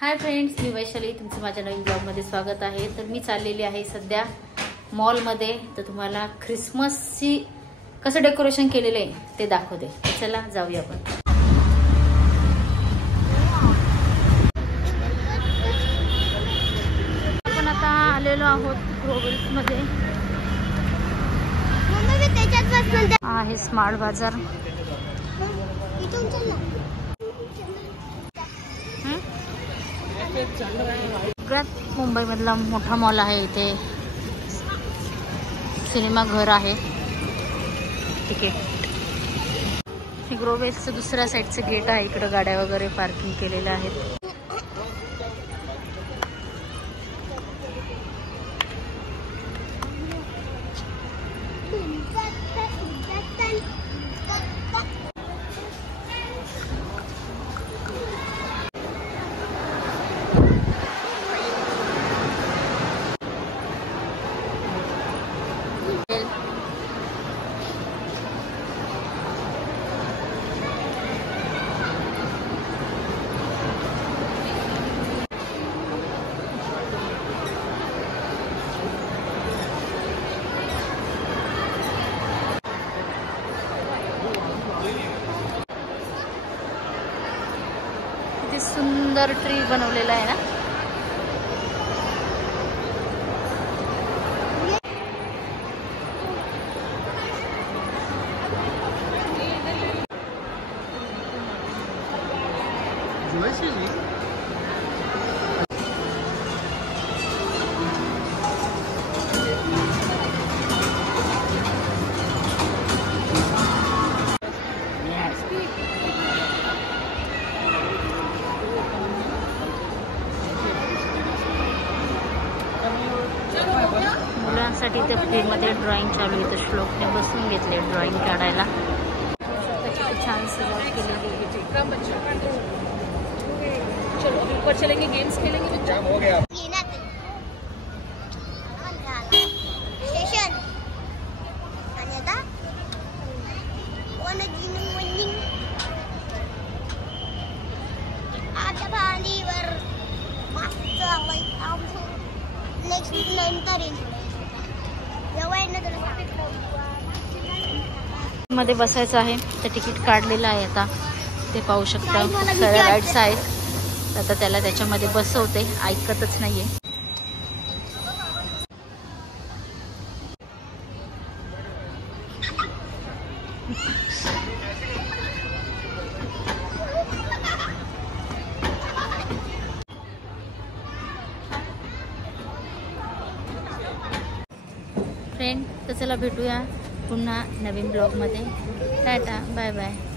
Hi friends, मी वैशाली, तुमचं माझ्या नवीन ब्लॉगमध्ये स्वागत आहे। तर मी चाललेली आहे सध्या मॉलमध्ये। तर तुम्हाला ख्रिसमसची कसं डेकोरेशन केलेलं आहे ते दाखवते। चला जाऊया आपण। आपण आता आलेलो आहोत ग्रोवेल्समध्ये। आहे स्मार्ट बाजार। मुंबई मधला मोठा मॉल आहे। इथे सिनेमा घर आहे। तिकीट ग्रोवेल्सचं दुसऱ्या साईडचं गेट आहे। इकडे गाड्या वगैरे पार्किंग केलेल्या आहेत। सुंदर ट्री बनवलेला आहे ना। मुलांसाठी त्या फ्रीमध्ये ड्रॉइंग चालू आहे। तर श्लोकने बसून घेतले ड्रॉइंग काढायला। छान सजावट केलेली आहे। चलो ऊपर चलेंगे, गेम्स खेलेंगे। जाम हो गया स्टेशन मध्ये बसायचं आहे। तर तिकीट काढलेलं आहे। आता ते पाहू शकता। सगळ्या राईड्स आहेत। आता त्याला त्याच्यामध्ये बसवते, ऐकतच नाहीये। फ्रेंड, तर चला भेटूया पुन्हा नवीन ब्लॉगमध्ये। Tata, bye bye.